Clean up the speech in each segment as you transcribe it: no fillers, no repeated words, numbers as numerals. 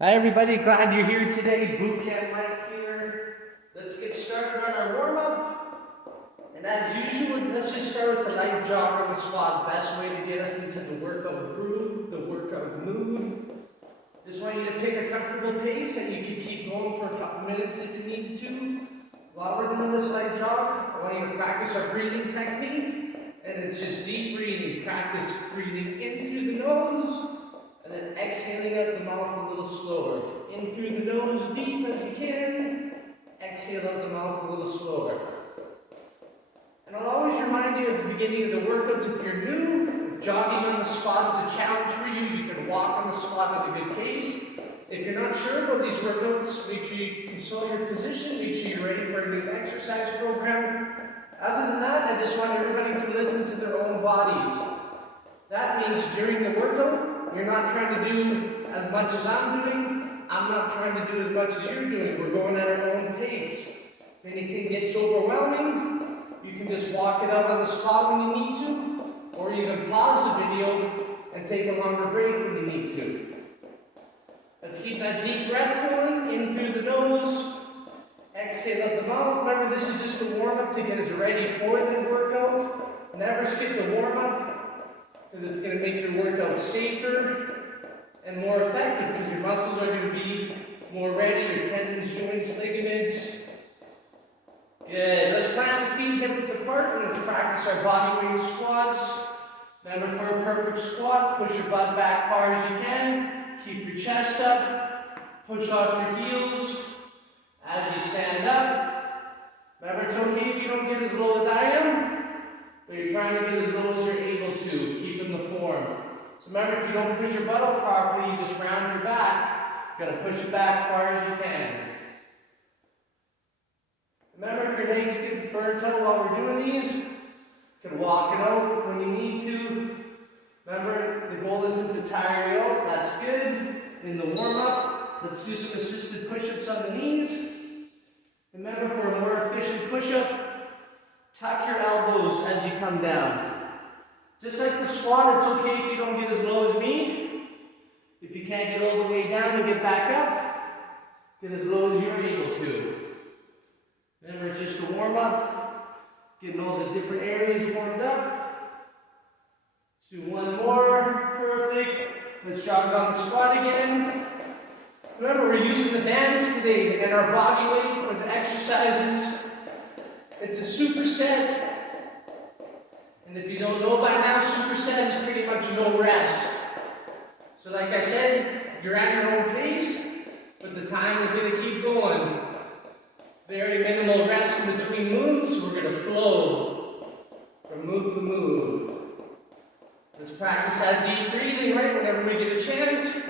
Hi everybody, glad you're here today. Boot camp Mike here. Let's get started on our warm-up. And as usual, let's just start with the light jog on the squat. Best way to get us into the workout groove, the workout mood. Just want you to pick a comfortable pace and you can keep going for a couple minutes if you need to. While we're doing this light jog, I want you to practice our breathing technique. And it's just deep breathing. Practice breathing in through the nose. And then exhaling out the mouth a little slower. In through the nose deep as you can. Exhale out the mouth a little slower. And I'll always remind you at the beginning of the workouts, if you're new, if jogging on the spot is a challenge for you, you can walk on the spot at a good pace. If you're not sure about these workouts, make sure you consult your physician, make sure you're ready for a new exercise program. Other than that, I just want everybody to listen to their own bodies. That means during the workout, you're not trying to do as much as I'm doing. I'm not trying to do as much as you're doing. We're going at our own pace. If anything gets overwhelming, you can just walk it out on the spot when you need to, or even pause the video and take a longer break when you need to. Let's keep that deep breath going, in through the nose, exhale out the mouth. Remember, this is just a warm-up to get us ready for the workout. Never skip the warm-up, because it's going to make your workout safer and more effective because your muscles are going to be more ready, your tendons, joints, ligaments. Good. Let's plant the feet hip width apart and let's practice our body weight squats. Remember, for a perfect squat, push your butt back far as you can. Keep your chest up. Push off your heels as you stand up. Remember, it's okay if you don't get as low as I am. But you're trying to get as low as you're able to, keeping the form. So remember, if you don't push your butt up properly, you just round your back. You gotta push it back far as you can. Remember, if your legs get burnt out while we're doing these, you can walk it out when you need to. Remember, the goal isn't to tire you out. That's good. In the warm-up, let's do some assisted push-ups on the knees. Remember, for a more efficient push-up, tuck your elbows as you come down. Just like the squat, it's okay if you don't get as low as me. If you can't get all the way down and get back up, get as low as you're able to. Remember, it's just a warm-up, getting all the different areas warmed up. Let's do one more. Perfect. Let's jog on the squat again. Remember, we're using the bands today and our body weight for the exercises. It's a superset, and if you don't know by now, superset is pretty much no rest. So like I said, you're at your own pace, but the time is going to keep going. Very minimal rest in between moves. We're going to flow from move to move. Let's practice that deep breathing, right, whenever we get a chance.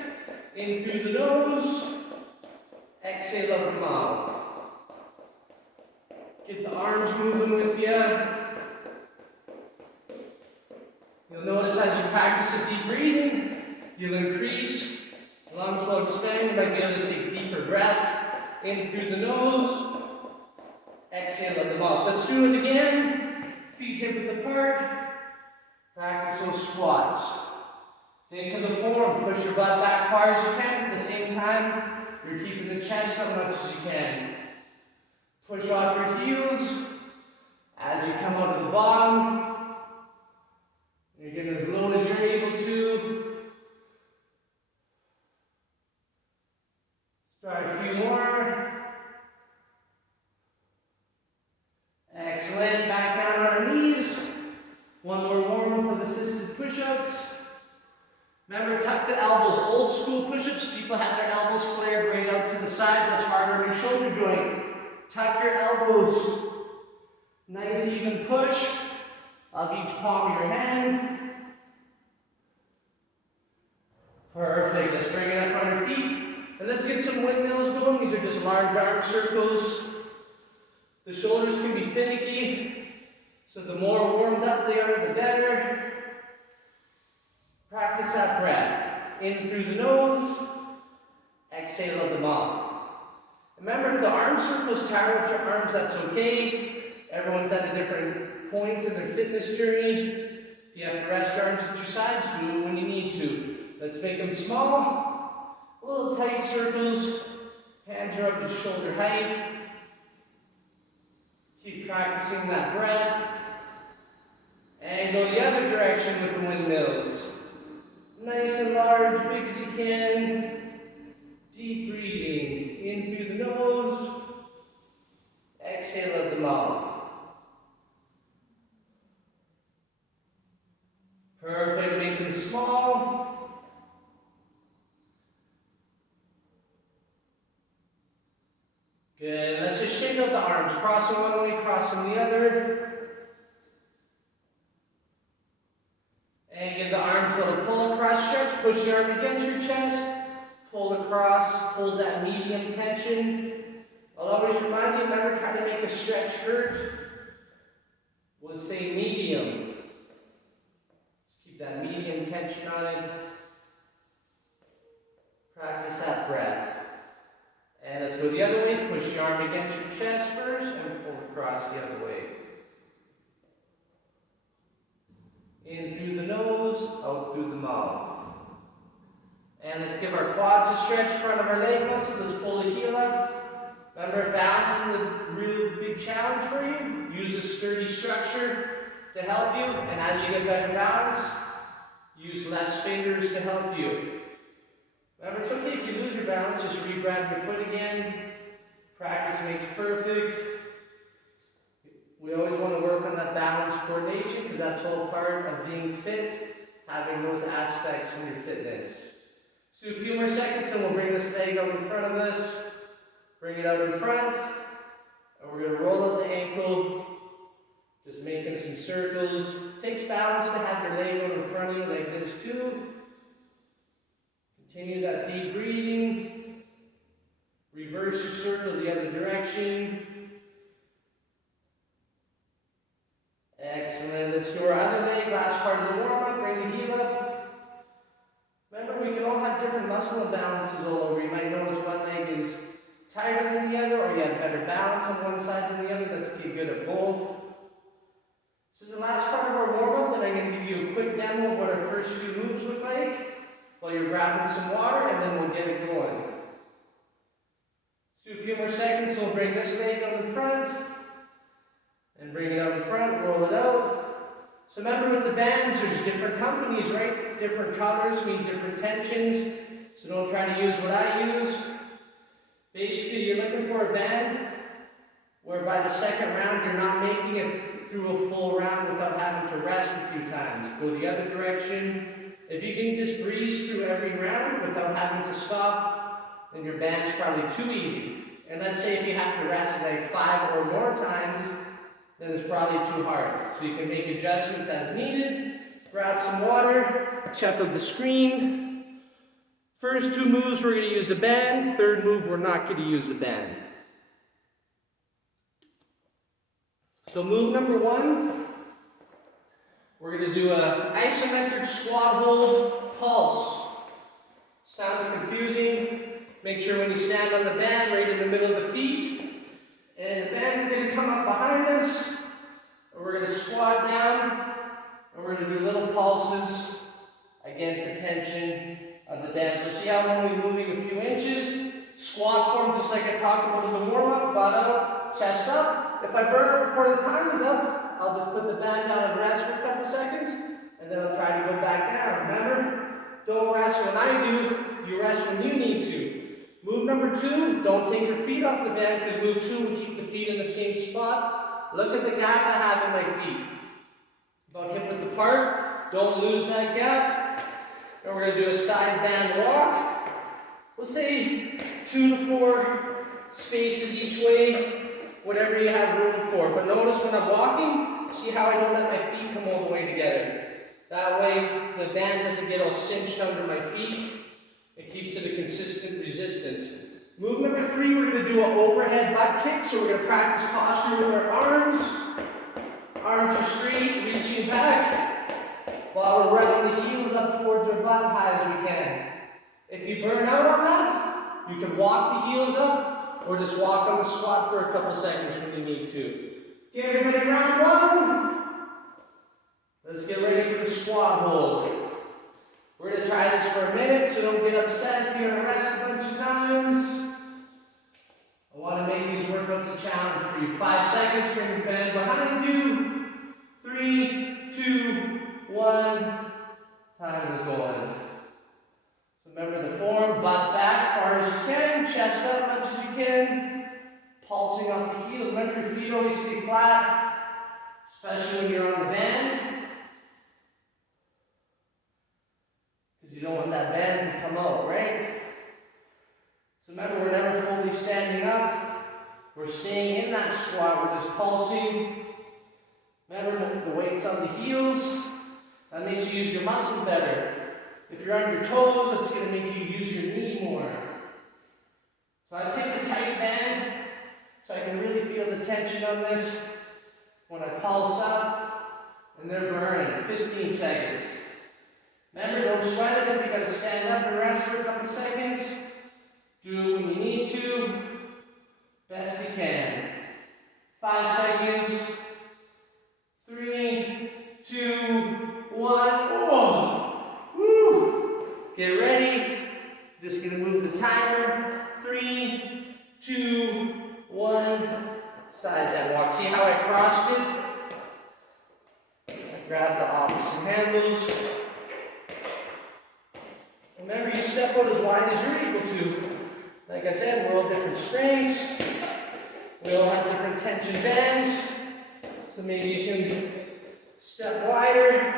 In through the nose, exhale out the mouth. Get the arms moving with you. You'll notice as you practice the deep breathing, you'll increase. Lungs will expand. You might be able to take deeper breaths in through the nose. Exhale out the mouth. Let's do it again. Feet hip width apart. Practice those squats. Think of the form. Push your butt back far as you can. At the same time, you're keeping the chest as much as you can. Push off your heels as you come out to the bottom. You're getting as low as you're able to. Let's try a few more. Excellent. Back down on our knees. One more warm-up with assisted push-ups. Remember, tuck the elbows. Old school push-ups, people have their elbows flared right out to the sides. That's harder on your shoulder joint. Tuck your elbows. Nice even push of each palm of your hand. Perfect. Let's bring it up on our feet. And let's get some windmills going. These are just large arm circles. The shoulders can be finicky, so the more warmed up they are, the better. Practice that breath. In through the nose, exhale out the mouth. Remember, if the arm circles tire out your arms, that's okay. Everyone's at a different point in their fitness journey. If you have to rest your arms at your sides, do it when you need to. Let's make them small, a little tight circles. Hands are up to shoulder height. Keep practicing that breath. And go the other direction with the windmills. Nice and large, big as you can. Deep breathing. In through the nose. Exhale out the mouth. Perfect. Make them small. Good. Let's just shake out the arms. Cross them one way, cross them the other. And give the arms a little pull across stretch. Push the arm against your chest. Pull across. Hold that medium tension. I'll always remind you, never try to make a stretch hurt. We'll say medium. Just keep that medium tension on it. Practice that breath. And let's go the other way. Push the arm against your chest first and pull across the other way. In through the nose, out through the mouth. And let's give our quads a stretch, front of our leg muscle. Let's pull the heel up. Remember, balance is a real big challenge for you. Use a sturdy structure to help you. And as you get better balance, use less fingers to help you. Remember, it's okay if you lose your balance. Just re-grab your foot again. Practice makes perfect. We always want to work on that balance coordination because that's all part of being fit, having those aspects in your fitness. So a few more seconds and we'll bring this leg out in front of us. Bring it out in front. And we're going to roll out the ankle. Just making some circles. Takes balance to have your leg out in front of you like this too. Continue that deep breathing. Reverse your circle the other direction. Excellent. Let's do our other leg. Last part of the warm-up. Bring the heel up. Remember, we can all have different muscle imbalances all over. You might notice one leg is tighter than the other, or you have better balance on one side than the other. Let's get good at both. This is the last part of our warm-up. Then I'm going to give you a quick demo of what our first few moves look like while you're grabbing some water, and then we'll get it going. Let's do a few more seconds. So we'll bring this leg up in front. And bring it out in front, roll it out. So remember with the bands, there's different companies, right? Different colors mean different tensions. So don't try to use what I use. Basically, you're looking for a band where by the second round, you're not making it through a full round without having to rest a few times. Go the other direction. If you can just breeze through every round without having to stop, then your band's probably too easy. And let's say if you have to rest like 5 or more times, then it's probably too hard. So you can make adjustments as needed. Grab some water, check out the screen. First 2 moves, we're going to use the band. Third move, we're not going to use the band. So move number 1, we're going to do an isometric squat hold pulse. Sounds confusing. Make sure when you stand on the band, right in the middle of the feet. And the band is going to come up behind us, and we're going to squat down, and we're going to do little pulses against the tension of the band. So see how I'm only moving a few inches? Squat form just like I talked about in the warm-up, butt out, chest up. If I burn it before the time is up, I'll just put the band down and rest for a couple seconds, and then I'll try to go back down. Remember, don't rest when I do, you rest when you need to. Move number 2, don't take your feet off the band, because move 2 will keep the feet in the same spot. Look at the gap I have in my feet. About hip width apart, don't lose that gap. And we're going to do a side band walk. We'll say 2 to 4 spaces each way, whatever you have room for. But notice when I'm walking, see how I don't let my feet come all the way together. That way the band doesn't get all cinched under my feet. It keeps it a consistent resistance. Move number 3, we're going to do an overhead butt kick. So we're going to practice posture with our arms. Arms are straight, reaching back, while we're running the heels up towards our butt high as we can. If you burn out on that, you can walk the heels up, or just walk on the squat for a couple seconds when you need to. Okay, everybody, round 1. Let's get ready for the squat hold. We're going to try this for a minute, so don't get upset if you're going to rest a bunch of what's a challenge for you? 5 seconds, bring the band behind you. 3, 2, 1. Time is going. So remember the form, butt back far as you can, chest up much as you can, pulsing off the heels. Remember your feet always stay flat, especially when you're on the band, because you don't want that band to come out, right? So remember, we're never fully standing up. We're staying in that squat, we're just pulsing. Remember, the weight's on the heels. That makes you use your muscles better. If you're on your toes, it's going to make you use your knee more. So I picked a tight band so I can really feel the tension on this when I pulse up, and they're burning. 15 seconds. Remember, don't sweat it if you got to stand up and rest for a couple seconds. Do it when you need to, best you can. 5 seconds. 3, 2, 1. Oh! Woo! Get ready. Just gonna move the timer. 3, 2, 1. Side that walk. See how I crossed it? I grabbed the opposite handles. Remember, you step out as wide as you're able to. Like I said, we're all different strengths. We all have different tension bands. So maybe you can step wider.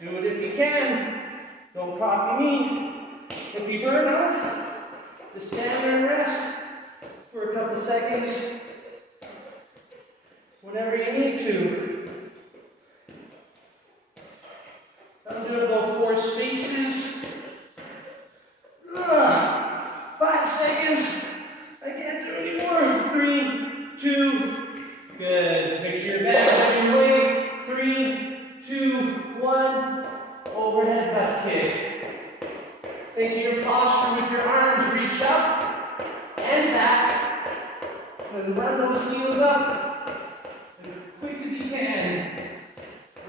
Do it if you can. Don't copy me. If you burn out, just stand there and rest for a couple seconds. Whenever you need to. I'll do about 4 spaces. 5 seconds. I can't do any more. 3, 2. Good. Make sure your back's on your way. 3, 2, 1. Overhead butt kick. Think of your posture with your arms. Reach up and back. And run those heels up as quick as you can.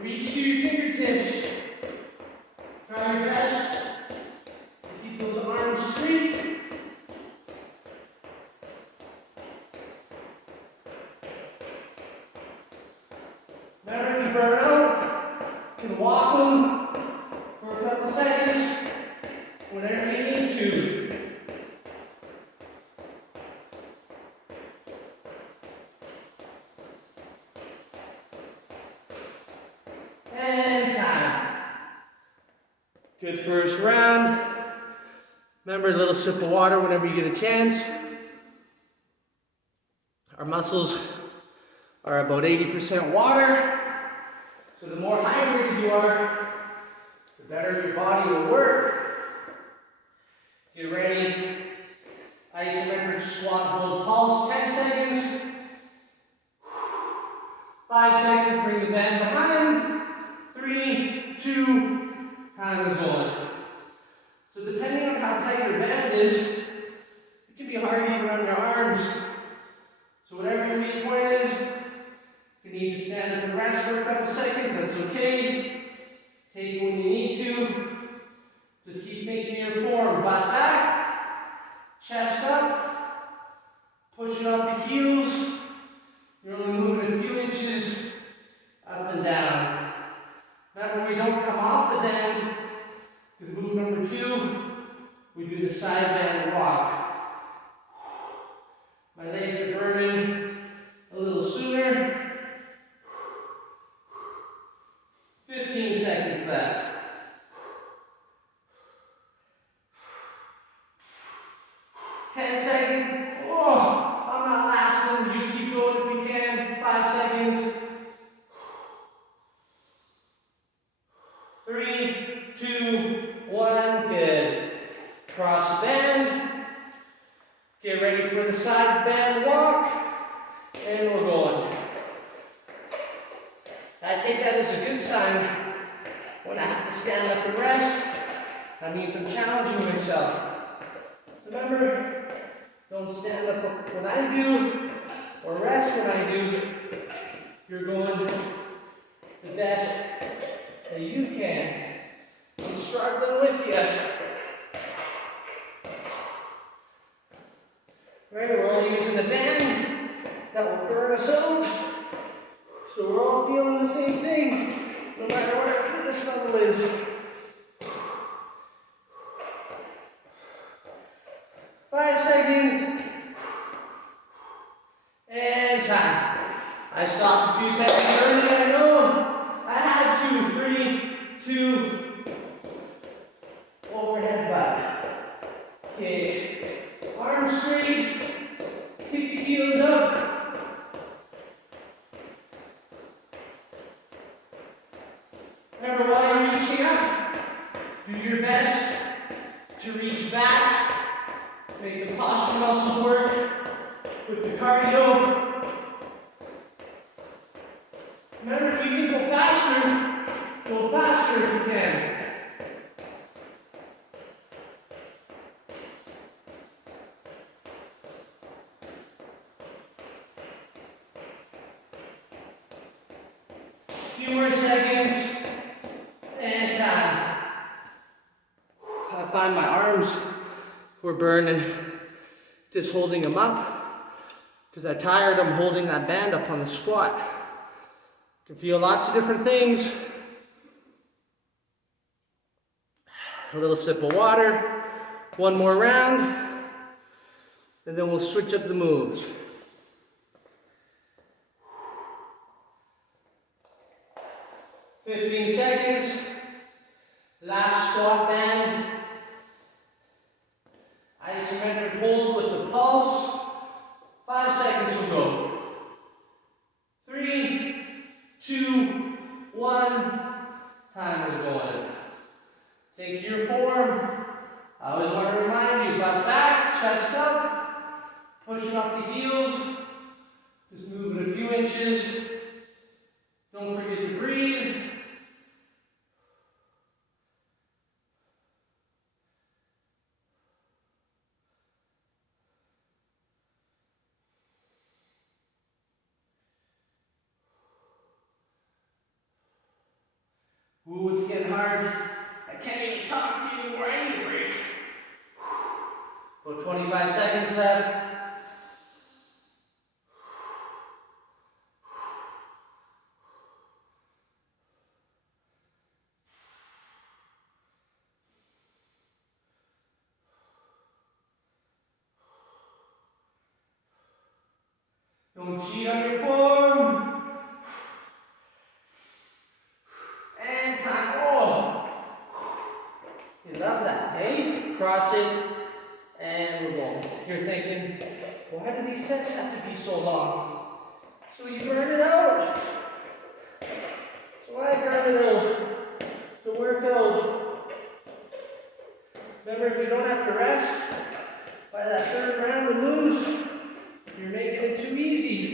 Reach to your fingertips. Try your best to keep those arms straight. Remember, if you burn out, you can walk them for a couple seconds whenever you need to. And time. Good first round. Remember, a little sip of water whenever you get a chance. Our muscles are about 80% water. So the more hydrated you are, the better your body will work. Get ready. Isometric squat, hold pulse, 10 seconds. 5 seconds, bring the band behind. 3, 2, time is going. So depending on how tight your band is, it can be hard even on your arms. So whatever your weak point is, if you need to stand up and rest for a couple seconds, that's okay. Take it when you need to. Just keep thinking of your form. Butt back, chest up, push it off the heels. You're only moving a few inches up and down. Remember, we don't come off the band, because move number 2, we do the side band walk. My legs are burning a little sooner. 15 seconds left. Oh, I'm not lasting. You keep going if you can. 5 seconds. 3, 2, 1. Good. Cross the band. Get ready for the side band walk. And we're going. I take that as a good sign. When I have to stand up and rest, that means I'm challenging myself. So remember, don't stand up when I do, or rest when I do. You're going the best that you can. I'm struggling with you. Right, we're all using the band. That will burn us out. So we're all feeling the same thing, no matter what our fitness level is. 5 seconds. And time. I stopped a few seconds early, I know. I had to. 3, 2, overhead back. Okay. Arms straight. Kick the heels up. Remember, while you're reaching up, do your best to reach back. Make the posture muscles work with the cardio. Remember, if you can go faster if you can. Few more seconds, and time. I find my arms were burning just holding them up because I tired them holding that band up on the squat. You can feel lots of different things. A little sip of water, one more round, and then we'll switch up the moves. $15 seconds. Last squat band. Isometric hold with the pulse. 5 seconds will go. 3, 2, 1. Time is going. Think your form. I always want to remind you, butt back, chest up, pushing up the heels. Just move it a few inches. Don't forget to breathe. Ooh, it's getting hard. I can't even talk to you anymore. I need a break. About 25 seconds left. Don't cheat on your form. And time. Oh! You love that, hey? Cross it, and we're going. You're thinking, why do these sets have to be so long? So you burn it out. So I burn it out to work out. Remember, if you don't have to rest, by that third round we lose, you're making it too easy.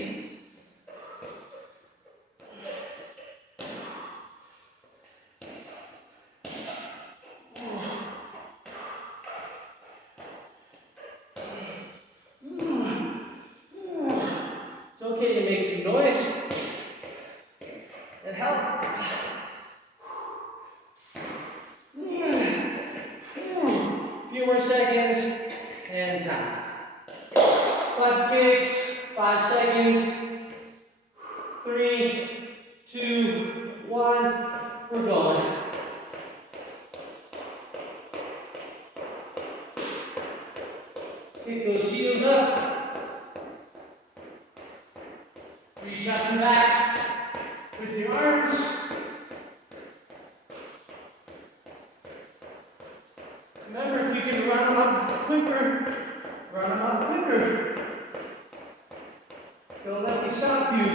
It's okay to make some noise and help. Few more seconds and time. Butt kicks, 5 seconds. 3, 2, 1. We're going. Kick those heels up. Reach up and back with your arms. Remember, if you can run them up quicker, run them up quicker. Don't let me stop you.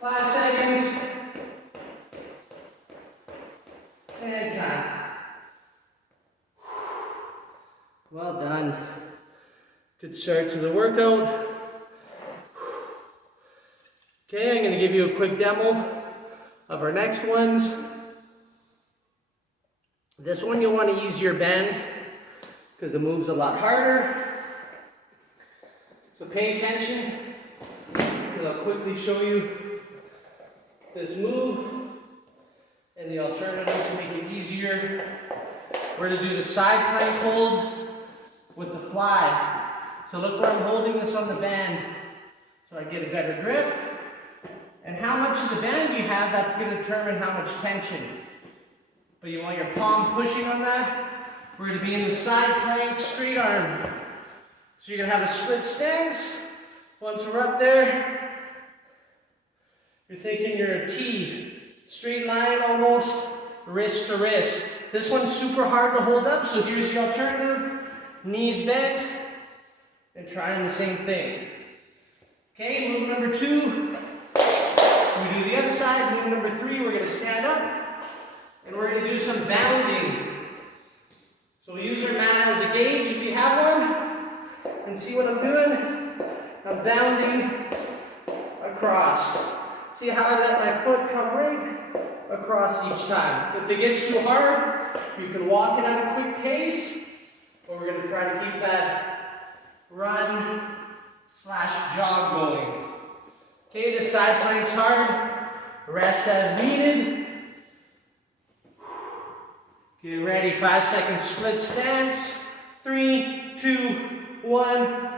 Five seconds. And time. Well done. Good start to the workout. Okay, I'm going to give you a quick demo of our next ones. This one you'll want to use your bend because the move's a lot harder. So pay attention to because I'll quickly show you this move and the alternative to make it easier. We're going to do the side plank hold with the fly. So look where I'm holding this on the band so I get a better grip. And how much of the band you have, that's going to determine how much tension. But you want your palm pushing on that. We're going to be in the side plank straight arm. So you're going to have a split stance. Once we're up there, you're thinking you're a T. Straight line almost, wrist to wrist. This one's super hard to hold up, so here's the alternative. Knees bent, and trying the same thing. Okay, move number 2. We do the other side. Move number 3, we're going to stand up, and we're going to do some bounding. So we use our mat as a gauge if you have one, and see what I'm doing? I'm bounding across. See how I let my foot come right across each time. If it gets too hard, you can walk it at a quick pace, or we're going to try to keep that run / jog going. Okay, the side plank's hard. Rest as needed. Get ready, 5 seconds split stance. 3, 2, 1.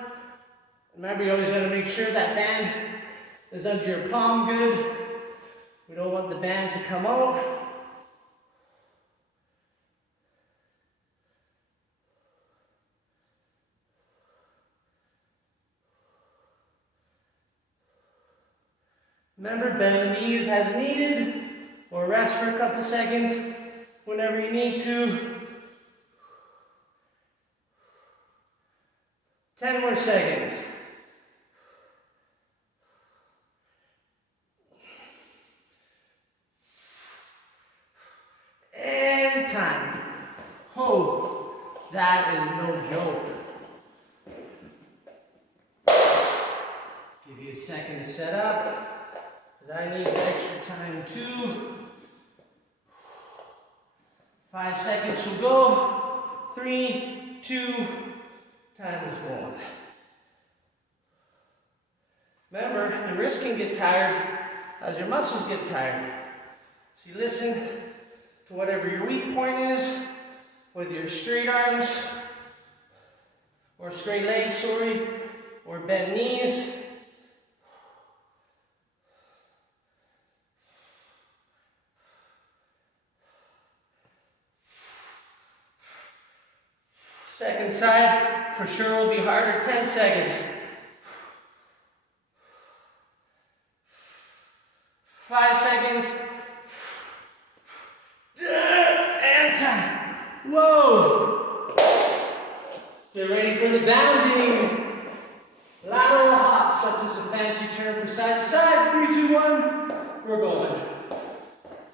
Remember, you always got to make sure that band is under your palm good. We don't want the band to come out. Remember, bend the knees as needed, or rest for a couple seconds whenever you need to. 10 more seconds. And time. Oh, that is no joke. Give you a second to set up, because I need extra time too. 5 seconds will go. 3, 2, time is going. Remember, the wrist can get tired as your muscles get tired. So you listen to whatever your weak point is, whether you're straight arms, or straight legs, sorry, or bent knees. Second side, for sure will be harder, 10 seconds. 5 seconds. And time. Whoa! Get ready for the bounding. Lateral hops. That's just a fancy term for side to side. 3, 2, 1. We're going.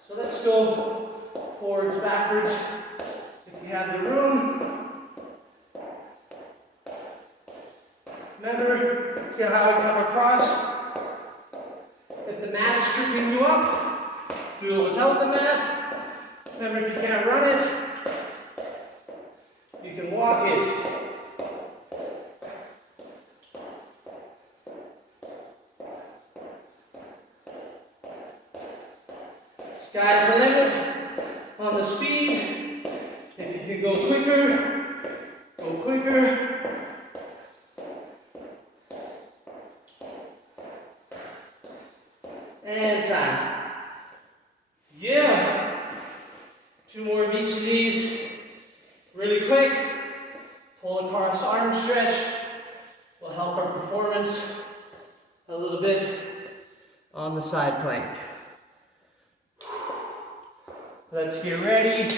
So let's go forwards, backwards. If you have the room. Remember, see how I come across? If the mat's tripping you up, do it without the mat. Remember, if you can't run it, you can walk it. Sky's the limit on the speed. If you can go quicker, go quicker. And time. Yeah. 2 more of each of these. Really quick. Pull across arm stretch. Will help our performance a little bit on the side plank. Let's get ready.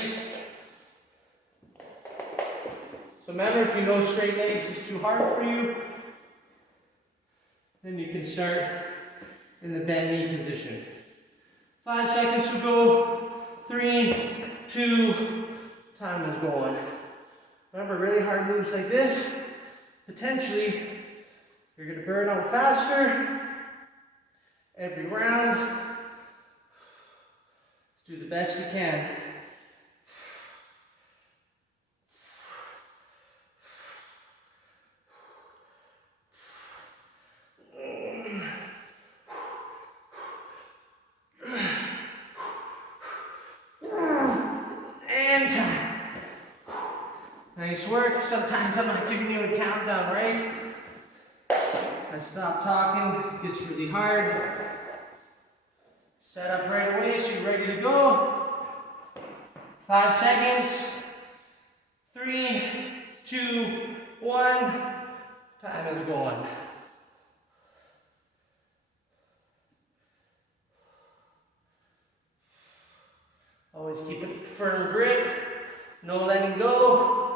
So remember, if you know straight legs is too hard for you, then you can start in the bend knee position. 5 seconds to go. 3, 2, time is going. Remember, really hard moves like this, potentially, you're going to burn out faster every round. Let's do the best you can. Nice work. Sometimes I'm not giving you a countdown, right? I stop talking, it gets really hard. Set up right away so you're ready to go. 5 seconds. 3, 2, 1. Time is going. Always keep a firm grip. No letting go.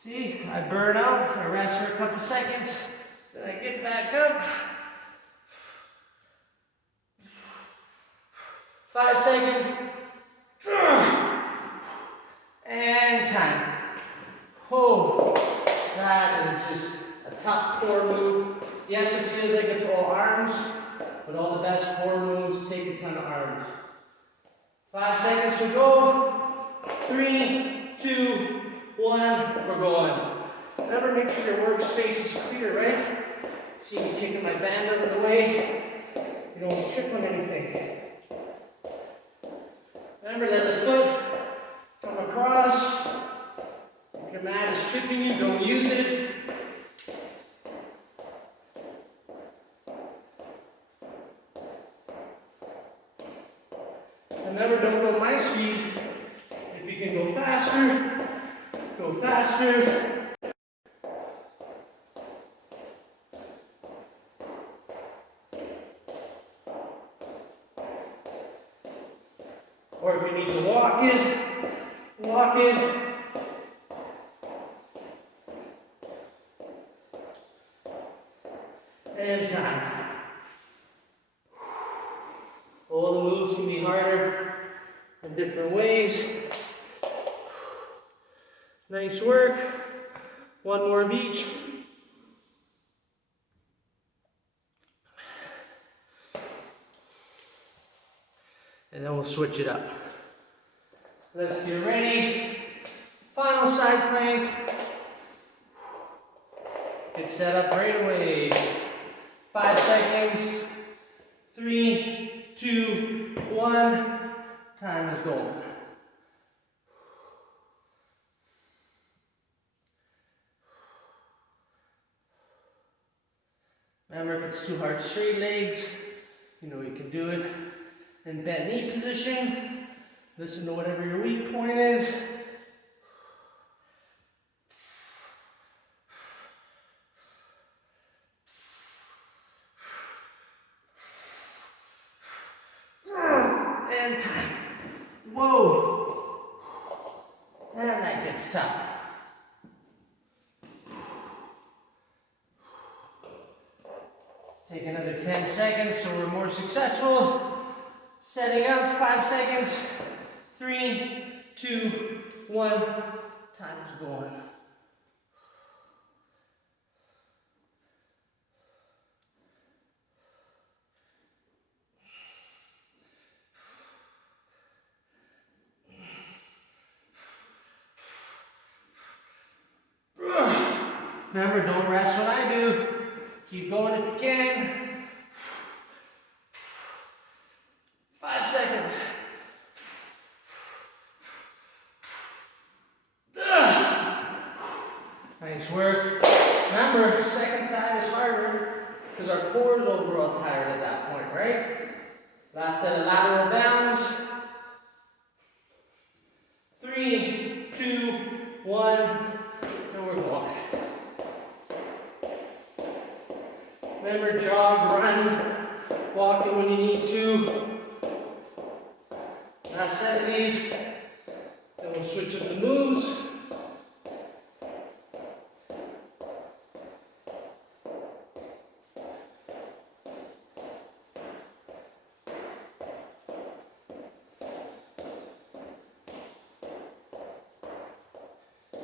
See, I burn out. I rest for a couple seconds. Then I get back up. 5 seconds. And time. Oh, that is just a tough core move. Yes, it feels like it's all arms, but all the best core moves take a ton of arms. 5 seconds to go. 3, 2, 1, we're going. Remember, make sure your workspace is clear, right? See me kicking my band out of the way. You don't want to trip on anything. Remember, let the foot come across. If your mat is tripping you, don't use it. Remember, don't go my speed. If you can go faster, go faster. Or if you need to walk it, walk it. And time. All the moves can be harder in different ways. Nice work. One more of each. And then we'll switch it up. Let's get ready. Final side plank. Get set up right away. 5 seconds. 3, 2, 1. Time is going. Remember, if it's too hard, straight legs, you know you can do it. In bent knee position, listen to whatever your weak point is. And time. Whoa. And that gets tough. Let's take another 10 seconds so we're more successful. Setting up, 5 seconds. 3, 2, 1. Time's going. Remember, don't rest when I do. Keep going if you can. 5 seconds. Nice work. Remember, second side is harder because our core is overall tired at that point, right? Last set of lateral bounds. 3, 2, 1, and we're going. Remember, jog, run, walk it when you need to. Last set of these, then we'll switch up the moves.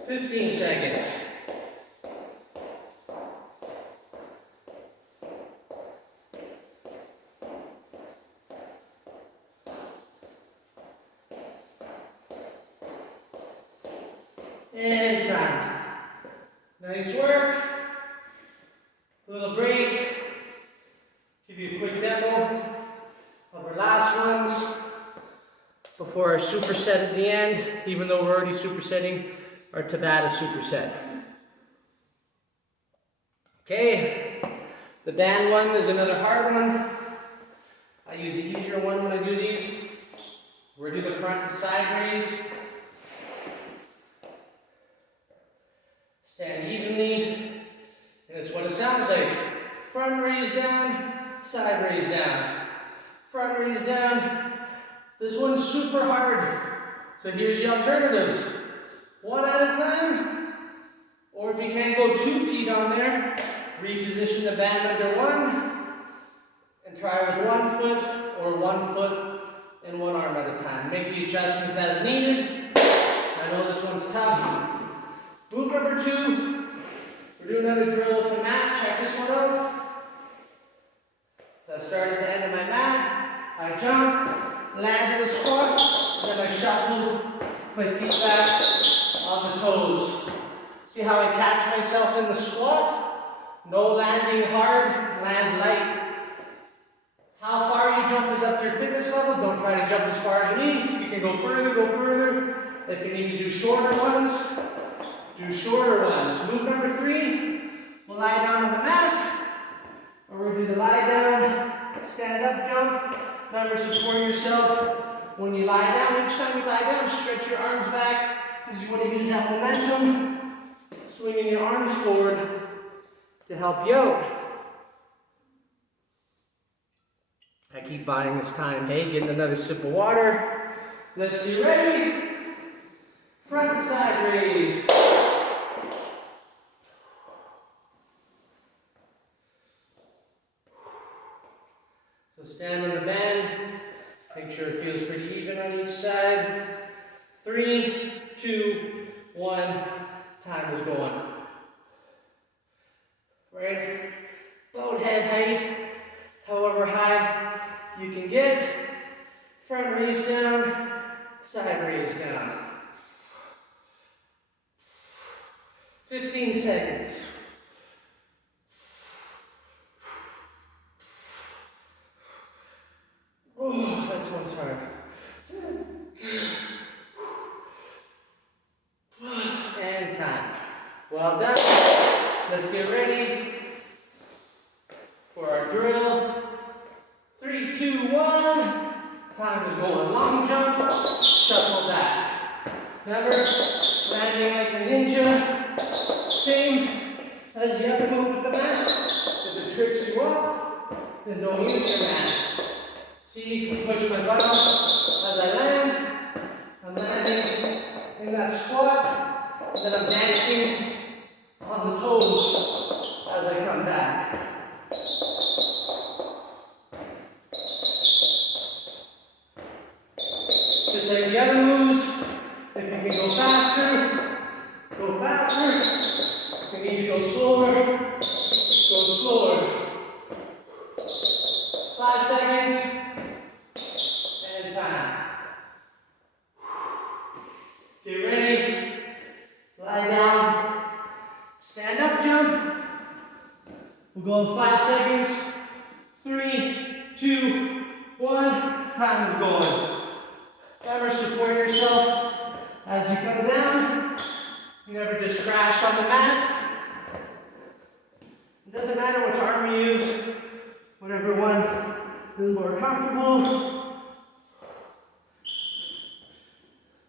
Fifteen seconds. And time. Nice work. Little break. Give you a quick demo of our last ones before before our superset at the end, even though we're already supersetting our Tabata superset. Okay, the band one is another hard one. I use an easier one when I do these. We're going to do the front to side raise. Stand evenly, and it's what it sounds like. Front raise down, side raise down. Front raise down. This one's super hard. So here's the alternatives. One at a time, or if you can't go 2 feet on there, reposition the band under one, and try with 1 foot or 1 foot and 1 arm at a time. Make the adjustments as needed. I know this one's tough. Move number 2. We're doing another drill with the mat. Check this one out. So I start at the end of my mat. I jump, land in a squat, and then I shuffle my feet back on the toes. See how I catch myself in the squat? No landing hard, land light. How far you jump is up to your fitness level. Don't try to jump as far as you need. If you can go further, go further. If you need to do shorter ones, do shorter ones. Move number 3. We'll lie down on the mat. Or we'll do the lie down, stand up jump. Remember, support yourself. When you lie down, each time you lie down, stretch your arms back because you want to use that momentum. Swinging your arms forward to help you out. I keep buying this time. Hey, getting another sip of water. Let's get ready. Front and side raise. So stand on the band. Make sure it feels pretty even on each side. 3, 2, 1. Time is going. Right? Boat head height, however high you can get. Front raise down, side raise down. 15 seconds. Oh, this one's hard. And time. Well done. Let's get ready for our drill. 3, 2, 1. Time is going. Long jump, shuffle back. Remember, landing like a ninja. Same as the other move with the mat. If it trips you up, then don't use your mat. See, push my butt up as I land. I'm landing in that squat, and then I'm dancing on the toes as I come back. Just like the other moves, if you can go faster, go faster. If you need to go slower, go slower. 5 seconds, and time. Get ready, lie down, stand up jump. We'll go in 5 seconds. 3, 2, 1, time is going. Remember, support yourself as you come down. You never just crash on the mat. It doesn't matter which arm you use, whatever one is more comfortable.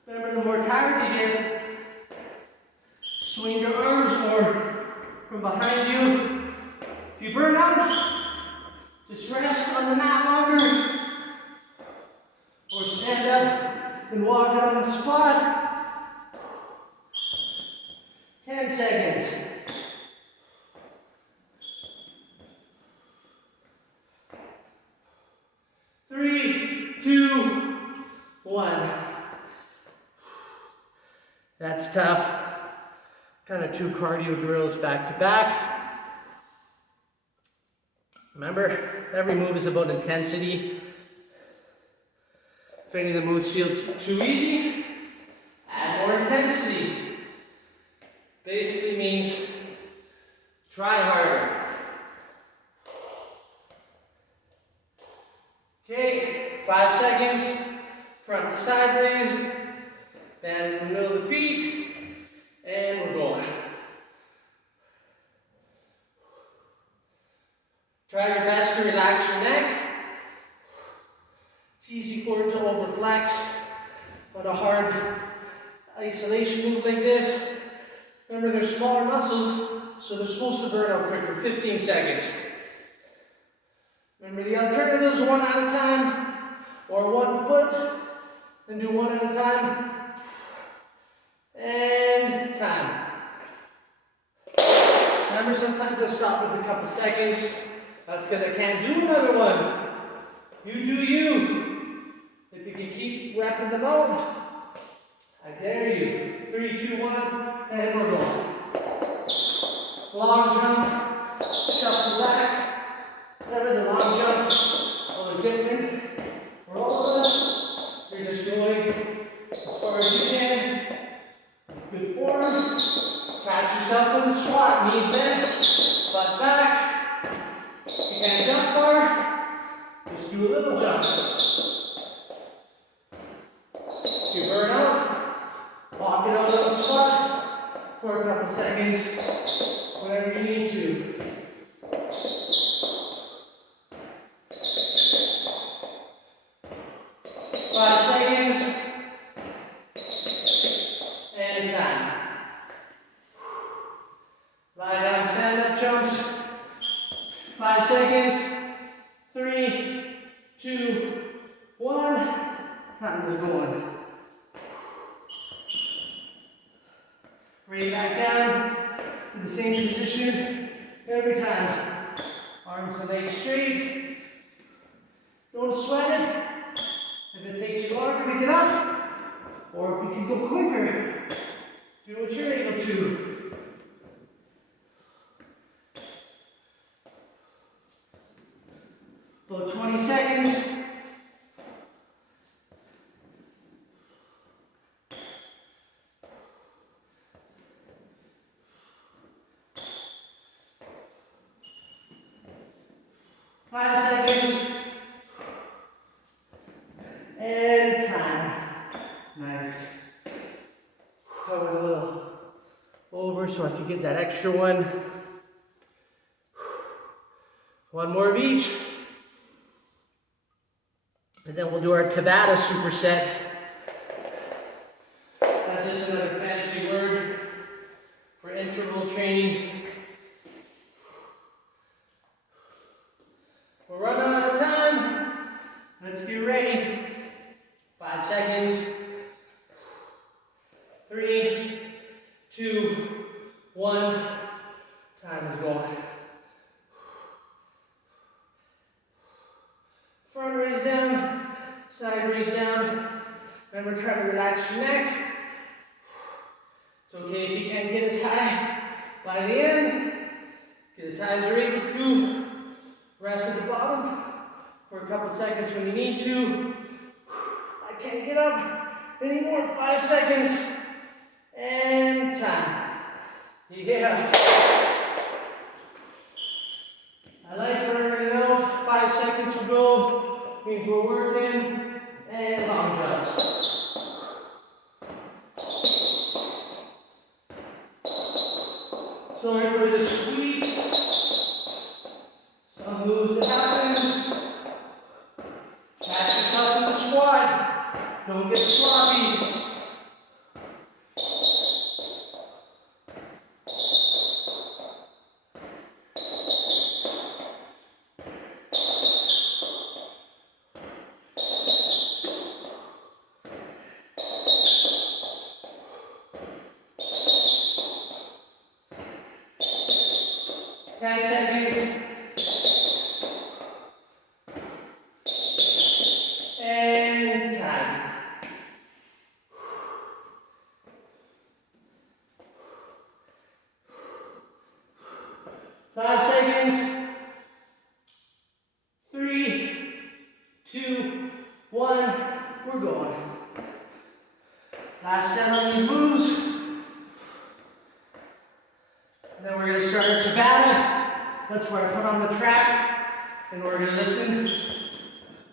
Remember, the more tired you get, swing your arms more from behind you. If you burn out, just rest on the mat longer. Or stand up and walk out on the spot. 10 seconds. 3, 2, 1. That's tough. Kind of 2 cardio drills back to back. Remember, every move is about intensity. If any of the moves feel too easy, add more intensity. Basically means try harder. Okay, 5 seconds. Front front to side raise, bend in the middle of the feet, and we're going. Try your best to relax your neck. It's easy for it to overflex, but a hard isolation move like this, remember they're smaller muscles, so they're supposed to burn out quicker, 15 seconds. Remember the alternatives, one at a time, or 1 foot, then do one at a time, and time. Remember sometimes they'll stop with a couple seconds, that's because I can't do another one. You do you. If you can keep wrapping them out, I dare you. 3, 2, 1, and we're going. Long jump, shuffle back. Remember the long jump, a little different. For all of us, you're just going as far as you can. Good form. Catch yourself in the squat, knees bent, butt back. If you can't jump far, just do a little jump. If you burn out, walk it out on the squat for a couple seconds, whatever you need to. Five seconds, and time. Lie down, stand-up jumps. 5 seconds. 3, 2, 1. Time is going. Bring it back down to the same position every time. Arms and legs straight. Don't sweat it. If it takes you longer to get up, or if you can go quicker, do what you're able to. About 20 seconds. Five seconds. And time. Nice. I went a little over so I could get that extra one. One more of each. And then we'll do our Tabata superset. That's just another fancy word for interval training. We're running out of time. Let's get ready. 5 seconds. 3, 2, 1. Time is going. Front raise down, side raise down. Remember, try to relax your neck. It's okay if you can't get as high by the end. Get as high as you're able to. Rest at the bottom for a couple seconds when you need to. I can't get up anymore. 5 seconds. And time. Yeah. I like burning it out. 5 seconds to go. Means we're working. And long jump. Sorry for the squeaks. Some moves that happens. Catch yourself in the squat. Don't get sloppy. Last set on these moves. And then we're going to start our Tabata. That's where I put on the track. And we're going to listen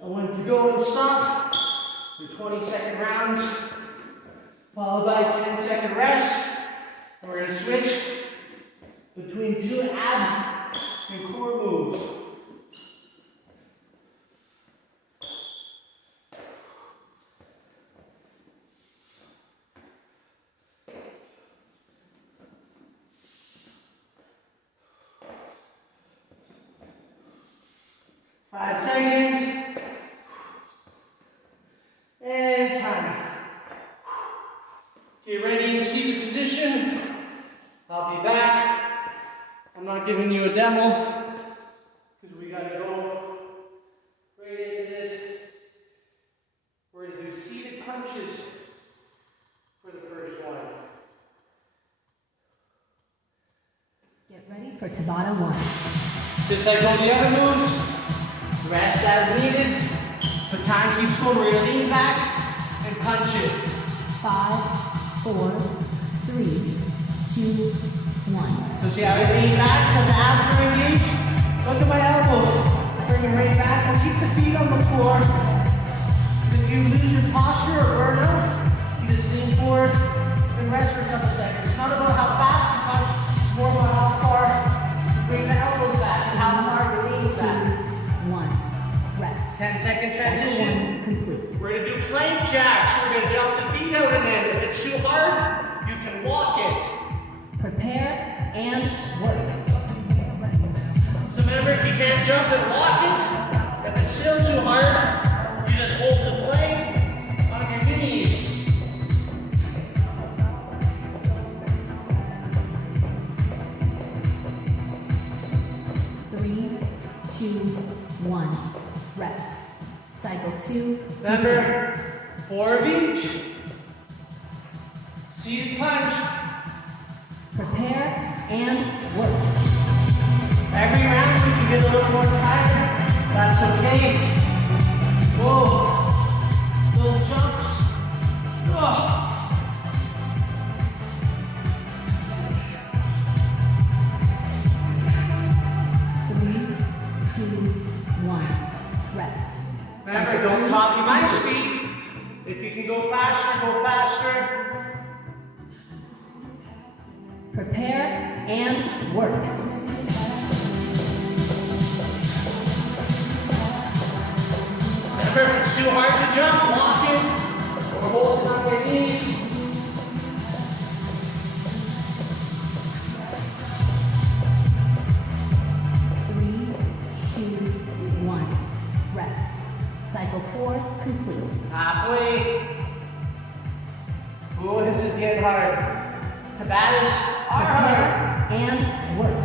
on when to go and stop. your 20-second rounds, followed by a 10-second rest. And we're gonna switch between 2 ab and core moves. Five seconds. And time. Get ready in seated position. I'll be back. I'm not giving you a demo because we gotta go right into this. We're gonna do seated punches for the first one. Get ready for Tabata 1. Just like all the other moves, rest as needed. The time keeps going. We're gonna lean back and punch it. 5, 4, 3, 2, 1. So see how I lean back till the abs are engaged? Look at my elbows. Bring them right back and keep the feet on the floor. If you lose your posture or burn out, you just lean forward and rest for a couple seconds. It's not about how fast you punch, it's more about how far you bring the elbows back and how far you lean 2, back. 1. Rest. 10-second transition. 1 complete. We're going to do plank jacks. We're going to jump the feet out and in. If it's too hard, you can walk it. Prepare and work. So remember, if you can't jump and walk it, if it's still too hard, you just hold the plank on your knees. Three, 2, 1. Rest. Cycle 2. Remember, 4 of each. Seated punch. Prepare and work. Every round we can get a little more tired. That's okay. Whoa. Those jumps. Oh. Three, 2, 1. Rest. Remember, don't copy my speed. If you can go faster, go faster. Prepare and work. Remember, if it's too hard to jump, walk it or hold it on your knees. Three, 2, 1. Rest. Cycle 4 complete. Halfway. Ooh, this is getting hard. Tabatas are hard. Prepare and work.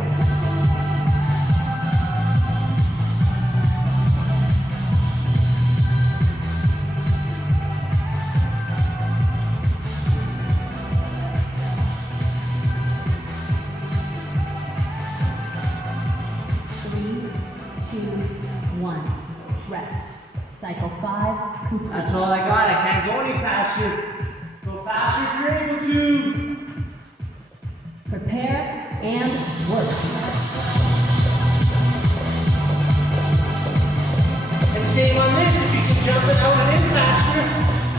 Three, 2, 1. Rest. Cycle 5 complete. That's all I got. I can't go any faster. Go faster if you're able to. Prepare and work. And same on this. If you can jump it out and in faster,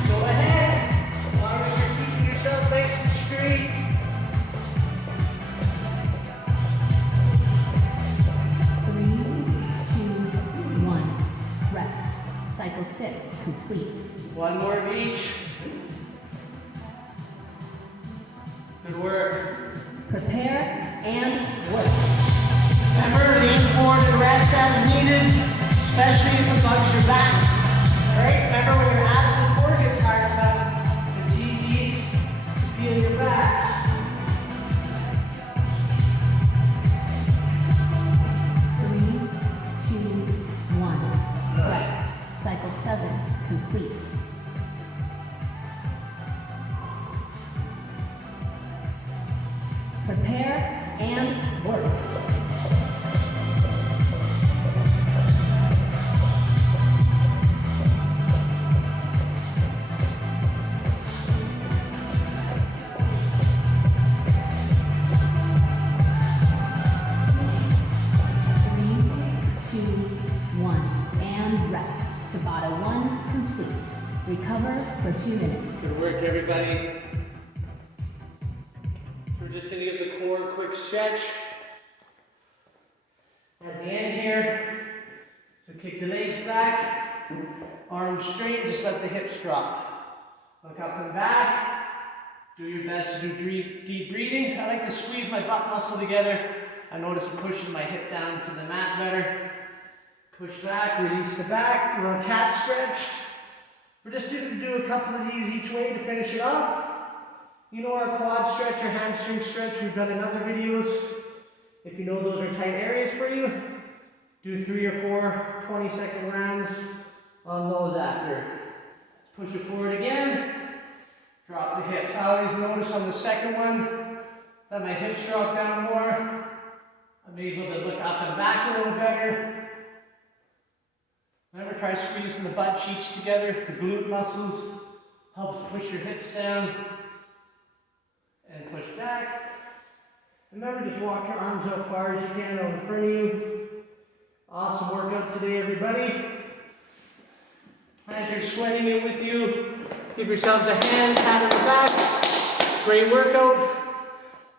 go ahead. As long as you're keeping yourself nice and straight. Three, 2, 1. Rest. Cycle 6 complete. 1 more of each. Good work. Prepare and work. Remember, lean forward and rest as needed, especially if it bugs your back. Alright, remember when your abs and core get tired out, it's easy to feel your back. Three, 2, 1. Rest. Cycle 7 complete. Prepare and work. Three, 2, 1. And rest. Tabata 1 complete. Recover for 2 minutes. Good work, everybody. So we're just going to give the core a quick stretch. At the end here, so kick the legs back, arms straight, just let the hips drop. Look up and back. Do your best to do deep breathing. I like to squeeze my butt muscle together. I notice I'm pushing my hip down to the mat better. Push back, release the back, a little cat stretch. We're just going to do a couple of these each way to finish it off. You know our quad stretch or hamstring stretch, we've done in other videos. If you know those are tight areas for you, do 3 or 4 20-second rounds on those after. Let's push it forward again. Drop the hips. I always notice on the second one that my hips drop down more. I'm able to look up and back a little better. Remember, try squeezing the butt cheeks together. The glute muscles helps push your hips down and push back. Remember, just walk your arms out far as you can out in front of you. Awesome workout today, everybody. As you're sweating it with you, give yourselves a hand pat on the back. Great workout.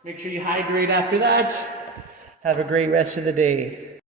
Make sure you hydrate after that. Have a great rest of the day.